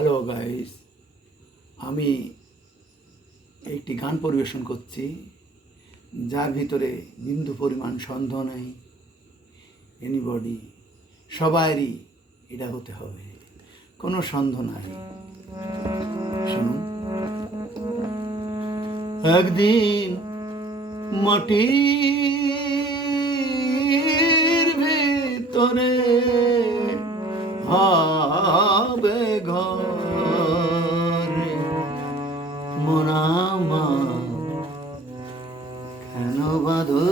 Hello guys, আমি একটি গান পরিবেশন করছি যার ভিতরে বিন্দু পরিমাণ সন্দেহ নেই। এনিবডি সবারই এটা হতে হবে, কোনো সন্দেহ নাই। শুনুন। একদিন মাটির ভিতরে হবে ঘর, মন আমার কেন বাঁধো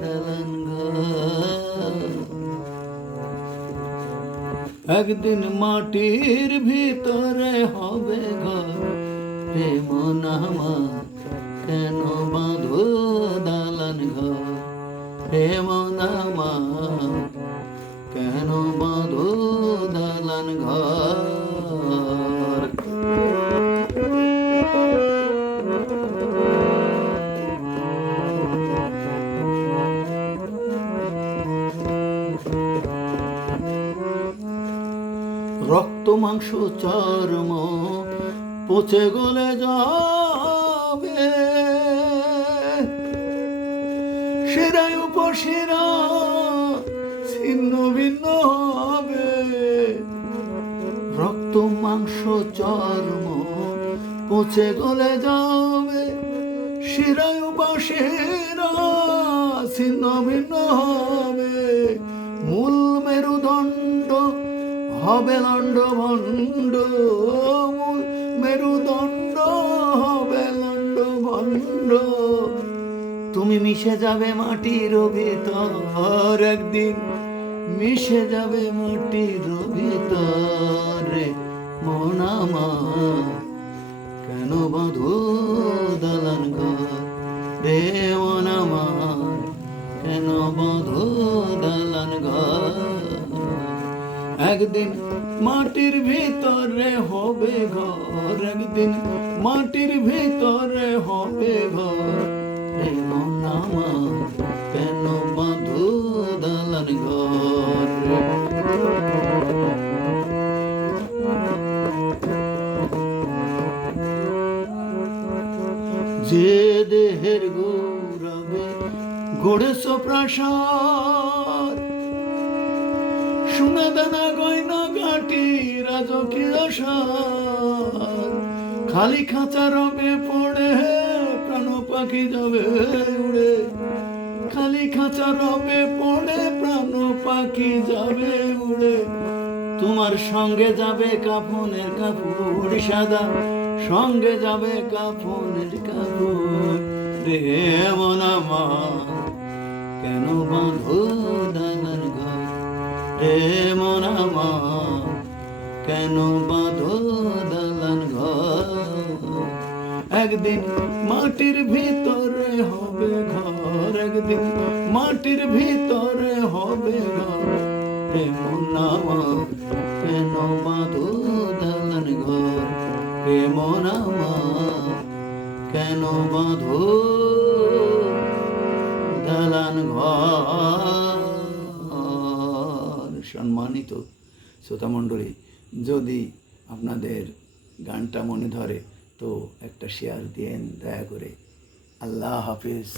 দালান ঘর। একদিন মাটির ভিতরে হবে ঘর, রে মন আমার কেন বাঁধো দালান ঘর, রে মন আমার কেন বাঁধো দালান ঘর। রক্ত মাংস চর্ম পচে গলে যাবে, শিরায় উপশিরা ছিন্ন ভিন্ন হবে। রক্ত মাংস চর্ম পচে গলে যাবে, শিরায় উপশিরা ছিন্ন ভিন্ন হবে। মূল মেরুদণ্ড হবে লণ্ড ভণ্ড, মূল মেরুদণ্ড হবে লণ্ড ভণ্ড। তুমি মিশে যাবে মাটির ভিতর, একদিন মিশে যাবে মাটির ভিতরে। মন আমার কেন বাঁধো দালান ঘর, রে মন আমার কেন বাঁধো দালান ঘর। একদিন মাটির ভিতরে হবে ঘর, একদিন মাটির ভিতরে হবে ঘর, রে মন আমার কেন বাঁধো দালান ঘর। যে দেহের গৌরবে গড়েছ প্রাসাদ, সোনা দানা গয়না গাটি রাজকীয় সাজ, খালি খাঁচা রবে পড়ে প্রাণ পাখি যাবে উড়ে, খালি খাঁচা রবে পড়ে প্রাণ পাখি যাবে উড়ে। তোমার সঙ্গে যাবে কাফনের কাপড় সাদা, সঙ্গে যাবে কাফনের কাপড়, রে মন আমার কেন বাঁধো দালান ঘর, রে মন আমার কেন বাঁধো দালান ঘর। একদিন মাটির ভিতরে হবে ঘর, একদিন মাটির ভিতরে হবে ঘর, রে মন আমার কেন বাঁধো দালান ঘর, রে মন আমার কেন বাঁধো দালান ঘর। সম্মানিত শ্রোতামণ্ডলী, যদি আপনাদের গানটা মনে ধরে তো একটা শেয়ার দিন দয়া করে। আল্লাহ হাফিজ।